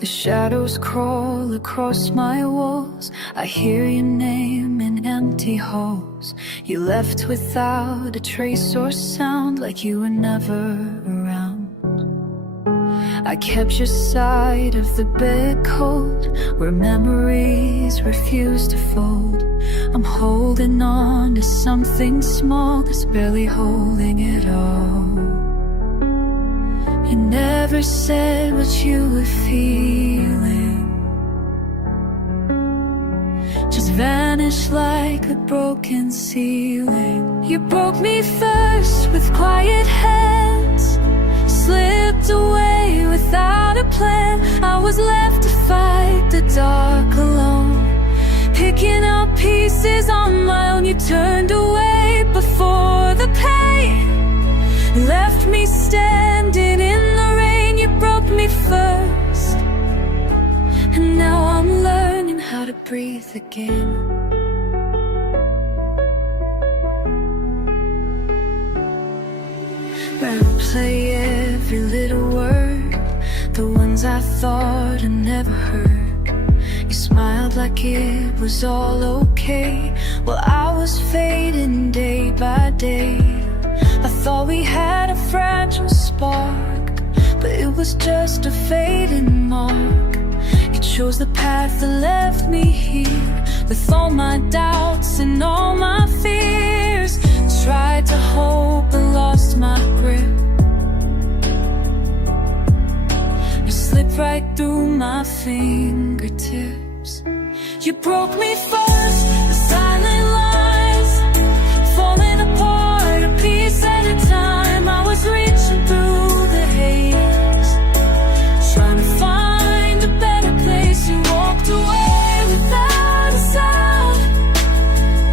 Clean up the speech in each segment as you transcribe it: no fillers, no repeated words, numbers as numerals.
The shadows crawl across my walls. I hear your name in empty halls. You left without a trace or sound, like you were never around. I kept your side of the bed cold, where memories refuse to fold. I'm holding on to something small that's barely holding it all. You never said what you were feeling, just vanished like a broken ceiling. You broke me first with quiet hands, slipped away without a plan. I was left to fight the dark alone, picking up pieces on my own. You turned away before the pain left me standing in the rain. You broke me first, and now I'm learning how to breathe again. Replay every little word, the ones I thought I never heard. You smiled like it was all okay, while I was fading day by day. I thought we had a fragile spark, but it was just a fading mark. You chose the path that left me here, with all my doubts and all my fears. Tried to hope but lost my grip. You slipped right through my fingertips. You broke me first, the silent lies falling apart, a piece at a time. I was reaching through the haze, trying to find a better place. You walked away without a sound,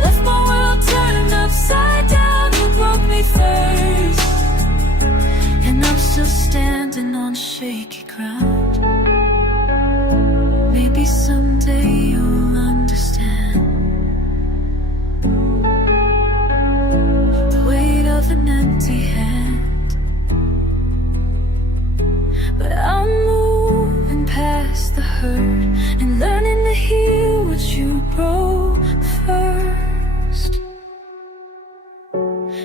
left my world turned upside down. You broke me first, and I'm still standing on shaky ground. Maybe someday you'll understand the weight of an empty hand. But I'm moving past the hurt and learning to heal what you broke first.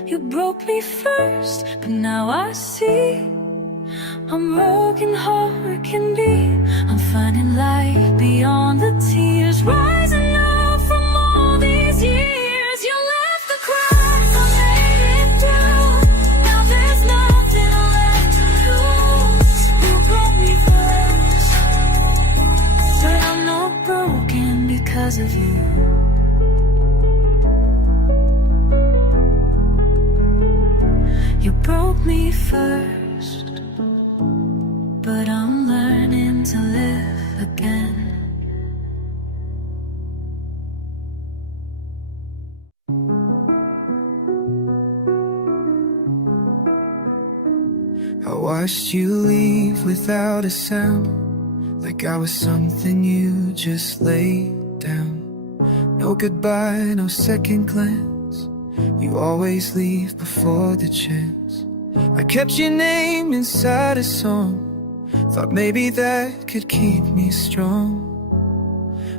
You broke me first, but now I see I'm broken heart can be. I'm finding light beyond the tears, rising up from all these years. You left the cracks, I made it through. Now there's nothing left to lose. You broke me first, but I'm not broken because of you. You broke me first, but I'm learning to live again. I watched you leave without a sound, like I was something you just laid down. No goodbye, no second glance, you always leave before the chance. I kept your name inside a song, thought maybe that could keep me strong.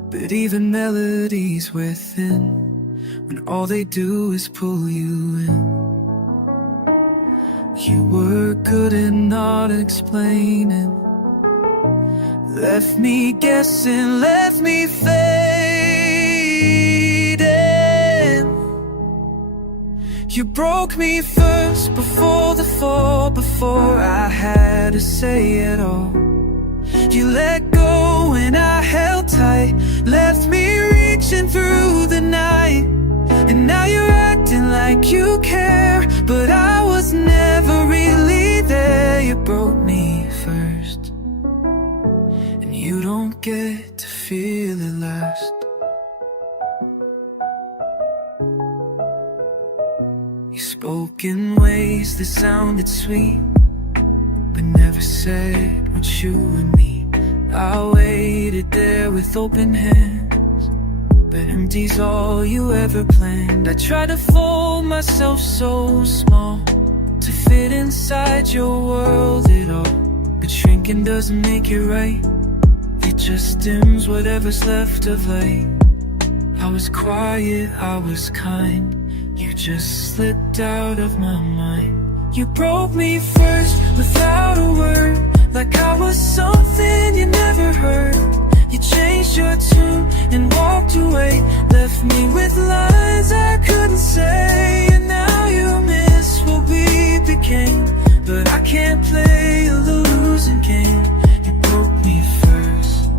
But even melodies within, when all they do is pull you in. You were good at not explaining, left me guessing, left me fading. You broke me first before the fall, before I had to say it all. You let go and I held tight, left me reaching through the night. And now you're acting like you care, but I was never really there. You broke me first, and you don't get to feel it last. You spoke in ways that sounded sweet, but never said what you would need. I waited there with open hands, but empty's all you ever planned. I tried to fold myself so small to fit inside your world at all, but shrinking doesn't make it right. just dims whatever's left of light. I was quiet, I was kind. You just slipped out of my mind. You broke me first without a word, like I was something you never heard. You changed your tune and walked away, left me with lines I couldn't say. And now you miss what we became, but I can't play a losing game. You broke me first,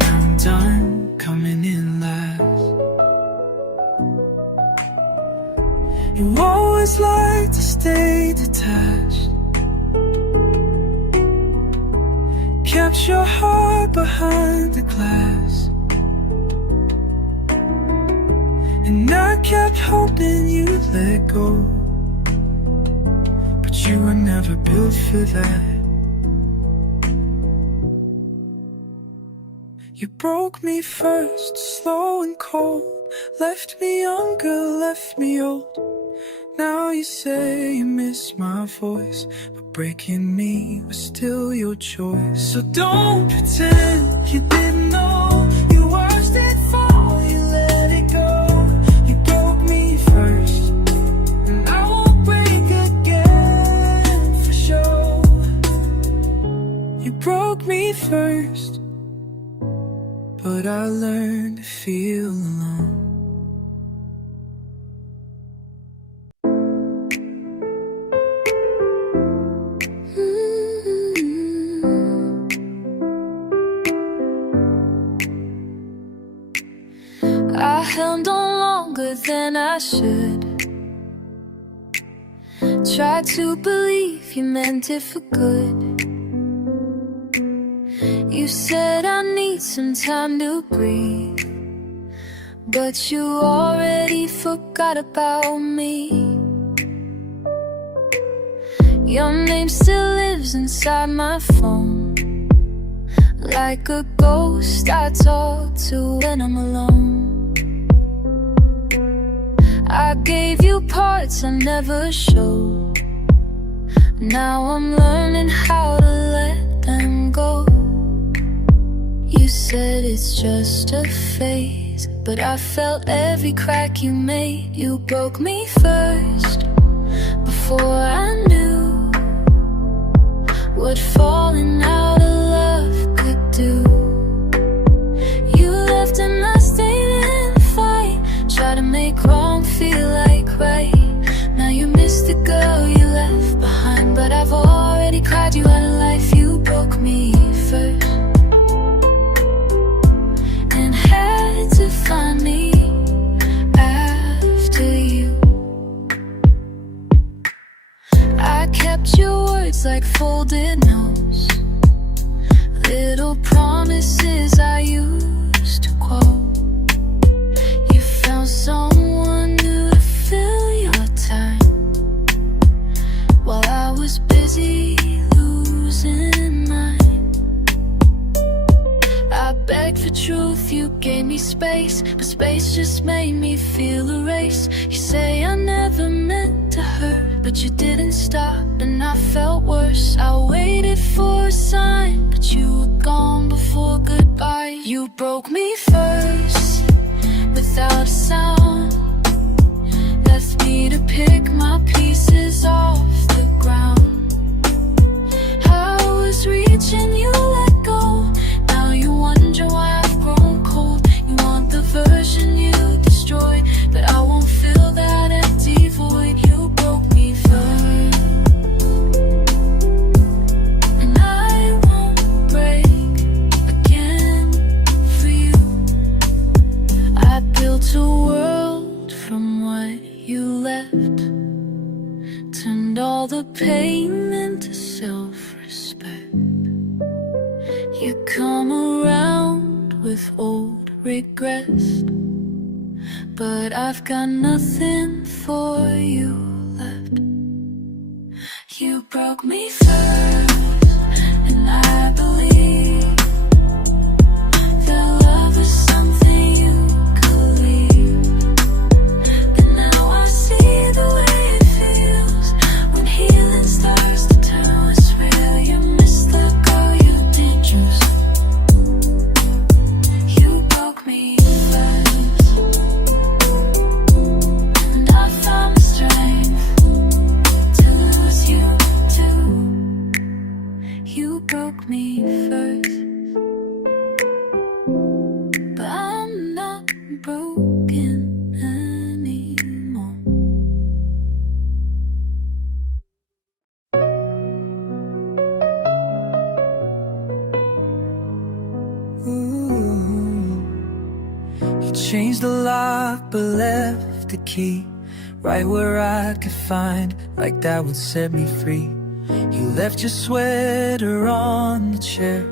now I'm done coming in last. You always like to stay detached, kept your heart behind the glass, and I kept hoping you'd let go, but you were never built for that. You broke me first, slow and cold, left me younger, left me old. Now you say you miss my voice, but breaking me was still your choice. So don't pretend you didn't know. You watched it fall, you let it go. You broke me first, and I won't break again for sure. You broke me first, but I learned to feel alone. I held on longer than I should. Tried to believe you meant it for good. You said I need some time to breathe, but you already forgot about me. Your name still lives inside my phone, like a ghost I talk to when I'm alone. I gave you parts I never showed. Now I'm learning how to let them go. You said it's just a phase, but I felt every crack you made. You broke me first, before I knew what falling out of love could do. You left and I stayed in the fight, try to make wrong feel like right. Now you miss the girl you left behind, but I've already cried you out of life. You broke me first, and had to find me after you. I kept your words like folded notes, little promises I used to quote. You found someone new to fill your time, while I was busy losing mine. I begged for truth, you gave me space, but space just made me feel erased. You say I never meant to hurt, but you didn't stop, and I felt worse. I waited for a sign, but you were gone before goodbye. You broke me first, without a sound, left me to pick my pieces off the ground. I was reaching, you let go. Now you wonder why I've grown cold. You want the version you destroyed, but I won't fill that empty void. You broke me first, and I won't break again for you. I built a world from what you left, turned all the pain into self-respect. You come around with old regrets, but I've got nothing for you left. You broke me first, and I believe that love is something you could leave. But now I see the way it feels when healing starts to turn what's real. You miss the girl you did choose. changed the lock but left the key right where I could find, like that would set me free. You left your sweater on the chair,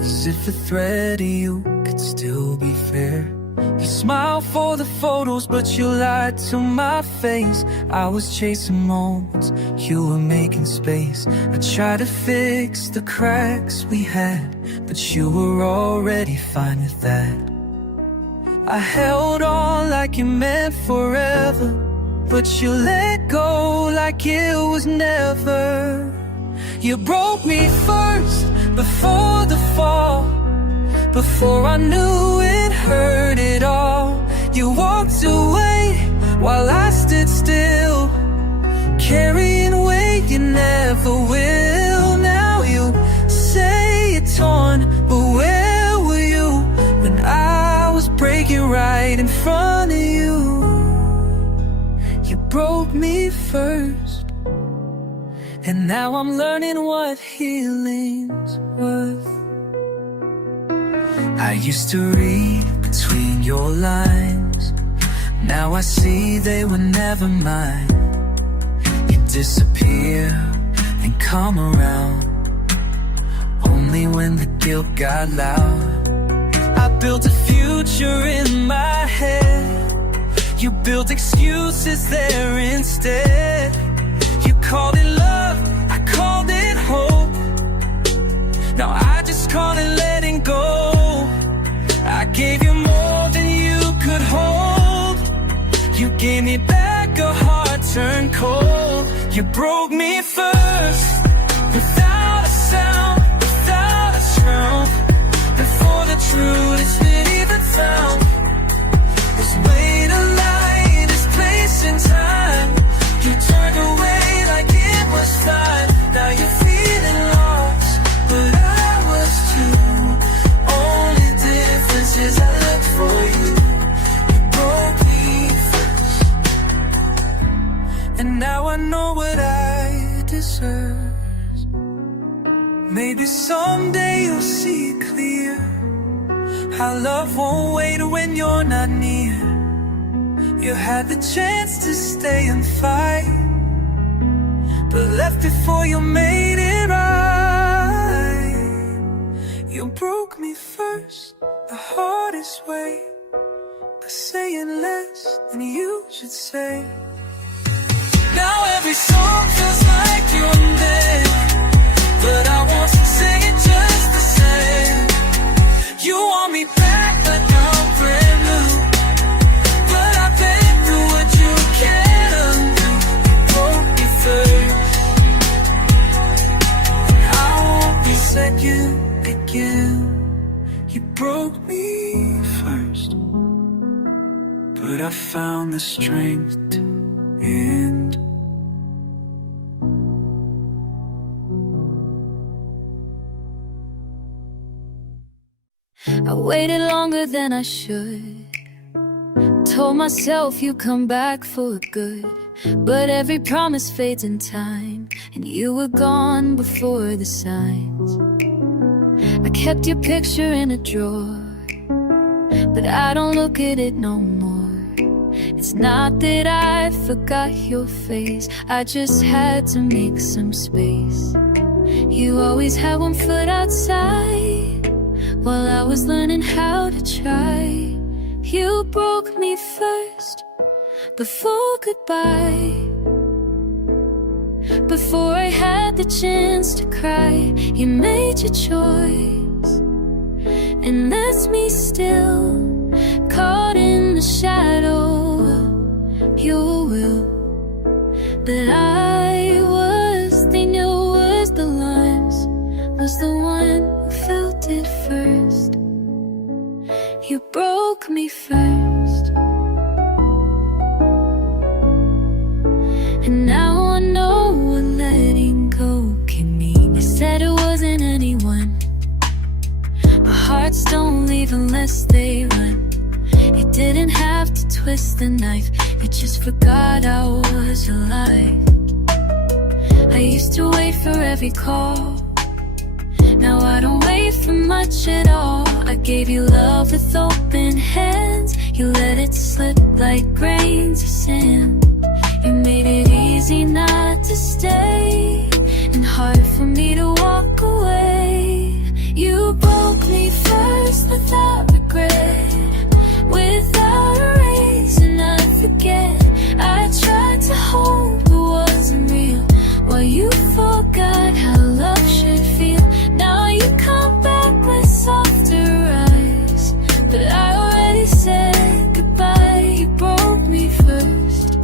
as if the thread of you could still be fair. You smiled for the photos, but you lied to my face. I was chasing moments, you were making space. I tried to fix the cracks we had, but you were already fine with that. I held on like it meant forever, but you let go like it was never. You broke me first, before the fall, before I knew it hurt at all. You walked away while I stood still, carrying weight you never will. Now you say you're torn, but where were you when I was breaking right in front of you? You broke me first, and now I'm learning what healing's worth. I used to read between your lines, now I see they were never mine. You disappear and come around only when the guilt got loud. I built a future in my head, you built excuses there instead. You called it love, I called it hope. Now I just call it letting go. I gave you more than you could hold. You gave me back a heart turned cold. You broke me first, without a sound, without a sound. Before the truth is even found, this way to lie, this place and time. You turned away like it was fine. Now you're feeling lost, but I was too. Only difference is I looked for you. You broke me first, and now I know what I deserve. Maybe someday you'll see it clear, how love won't wait when you're not near. You had the chance to stay and fight, but left before you made it right. You broke me first, the hardest way, by saying less than you should say. Now every song feels like you're dead, but I won't sing it just the same. You want me back like I'm brand new, but I've been through what you can't undo. You broke me first, I won't be second again. You broke me first, but I found the strength to end. I waited longer than I should, told myself you'd come back for good, but every promise fades in time, and you were gone before the signs. I kept your picture in a drawer, but I don't look at it no more. It's not that I forgot your face, I just had to make some space. You always had one foot outside, while I was learning how to try. You broke me first, before goodbye, before I had the chance to cry. You made your choice, and that's me still, caught in the shadow. Your will, but I was, they knew was the lines, was the one who felt it first. You broke me first, and now I know what letting go can mean. You said it wasn't anyone, but hearts don't leave unless they run. You didn't have to twist the knife, you just forgot I was alive. I used to wait for every call, now I don't wait for much at all. I gave you love with open hands, You let it slip like grains of sand. You made it easy not to stay, and hard for me to walk away. You broke me first without regret, without a reason I forget. I tried to hold but wasn't real, while you forgot how love should feel. Now you come back with softer eyes, but I already said goodbye. You broke me first,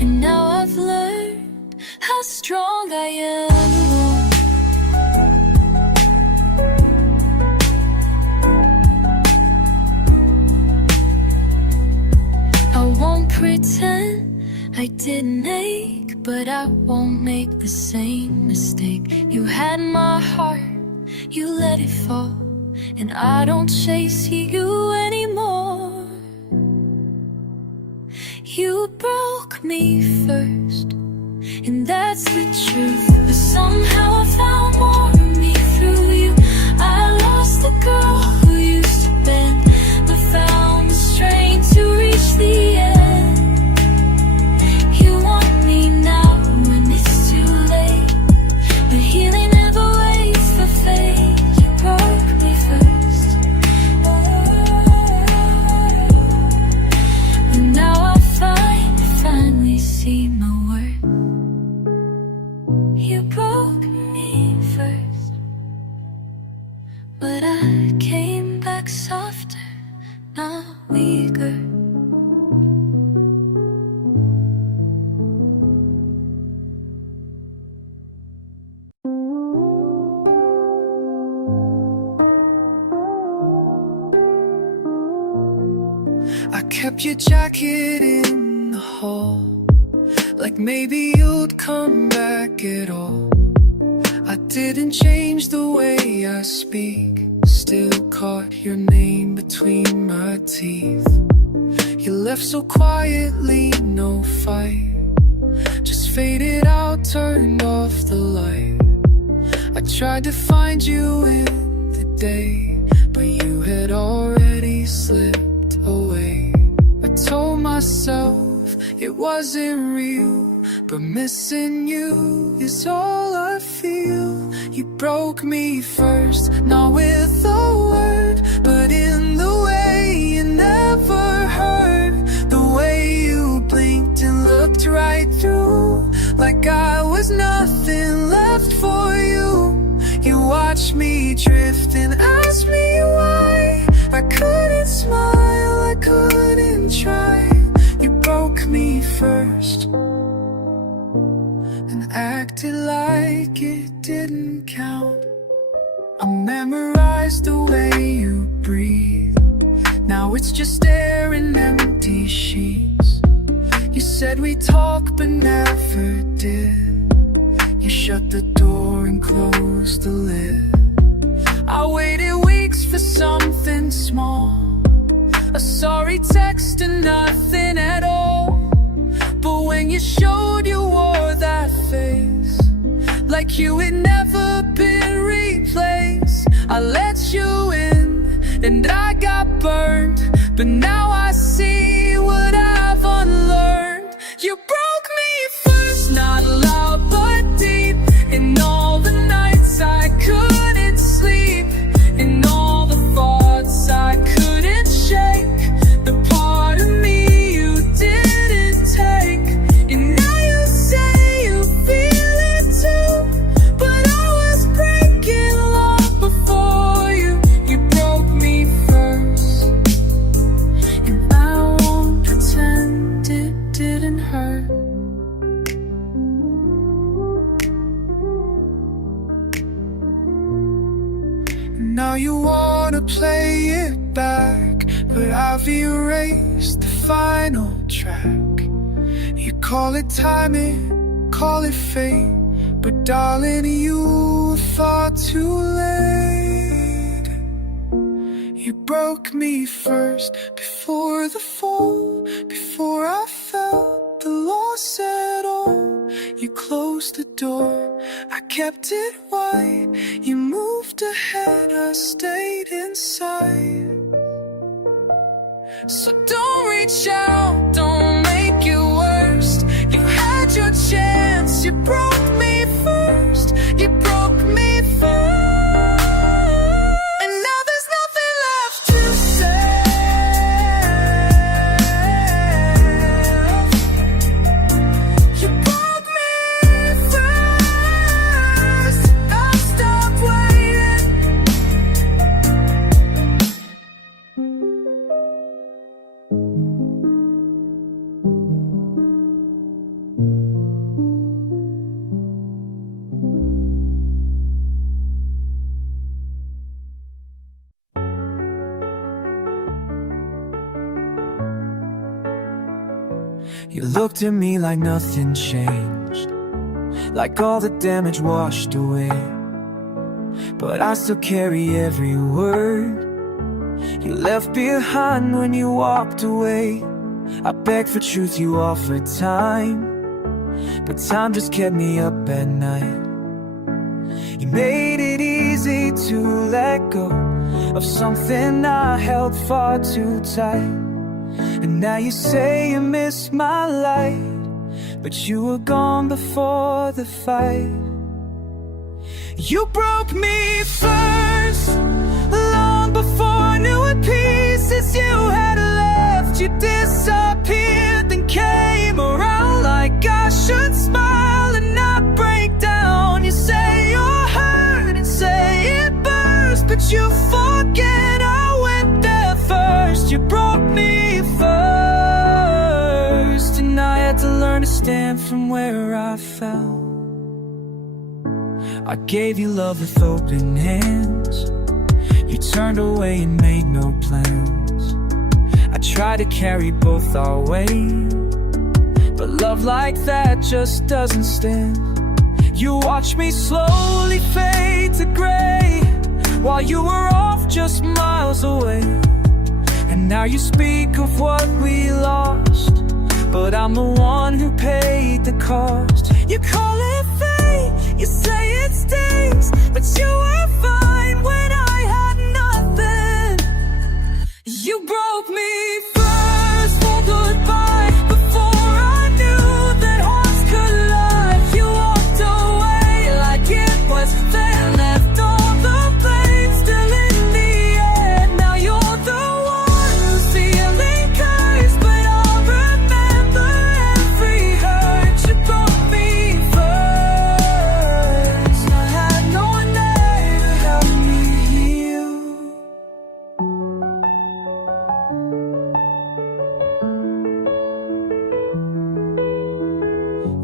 and now I've learned how strong I am. I won't pretend I didn't ache, but I won't make the same mistake. You had my heart, you let it fall, and I don't chase you anymore. You broke me first, and that's the truth. But somehow I found more of me through you. I lost the girl who used to bend, but found the strength to reach the end. You want me now when it's too late, but healing never waits for fate. You broke me first, and now I finally see my worth. You broke me first, but I came back softer, not weaker. I kept your jacket in the hall, like maybe you'd come back at all. I didn't change the way I speak, still caught your name between my teeth. You left so quietly, no fight, just faded out, turned off the light. I tried to find you in the day, but you had already slipped away. I told myself it wasn't real, but missing you is all I feel. You broke me first, not with a word, but in the way you never heard. The way you blinked and looked right through, like I was nothing left for you. You watched me drift and asked me why. I couldn't smile, I couldn't try. You broke me first and acted like it didn't count. I memorized the way you breathe, now it's just air and empty sheets. You said we'd talk but never did. You shut the door and closed the lid. I waited weeks for something small, a sorry text and nothing at all. But when you showed, you wore that face, like you had never been replaced. I let you in and I got burned, but now I see what I've unlearned. You broke me first, not loud but deep. In all the nights I couldn't sleep, in all the thoughts I couldn't shake, the part of me you didn't take. And now you say you feel it too, but I was breaking long before you. You broke me first, and I won't pretend it didn't hurt. Now you wanna play it back, but I've erased the final track. You call it timing, call it fate, but darling, you were far too late. You broke me first, before the fall, before I felt the loss at all. You closed the door, I kept it wide. You moved ahead, I stayed inside. So don't reach out, don't make it worse. You had your chance, you broke me first. You broke me first. And now there's nothing left to say. You broke me first. I'll stop waiting. You looked at me like nothing changed, like all the damage washed away. But I still carry every word you left behind when you walked away. I begged for truth, you offered time, but time just kept me up at night. You made it easy to let go of something I held far too tight. And now you say you miss my light, but you were gone before the fight. You broke me first, long before I knew what pieces you had left. You disappeared, then came around like I should smile and not break down. You say you're hurt and say it burst, but you forget I went there first. You broke me first, and I had to learn to stand from where I fell. I gave you love with open hands, you turned away and made no plans. I tried to carry both our weight, but love like that just doesn't stand. You watched me slowly fade to gray, while you were off just miles away. And now you speak of what we lost, but I'm the one who paid the cost. You call it fate, you say it stings, but you were fine when I had nothing. You broke me first for goodbye, before I knew that hearts could lie. You walked away like it was fair, left all the blame still in the air. Now you're the one who's feeling cursed, but I'll remember every hurt. You broke me first, I had no one there to help me heal.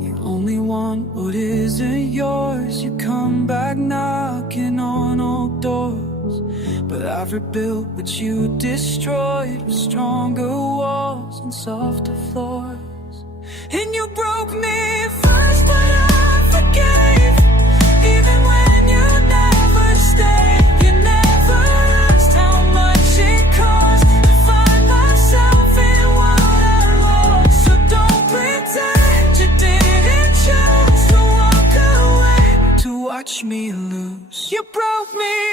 You only want what isn't yours. You come back knocking on old doors, but I've rebuilt what you destroyed with stronger walls and softer floors. And you broke me first, but I forgave, even when you never stayed. You never asked how much it cost to find myself in what I lost. So don't pretend you didn't choose to walk away to watch me lose. You broke me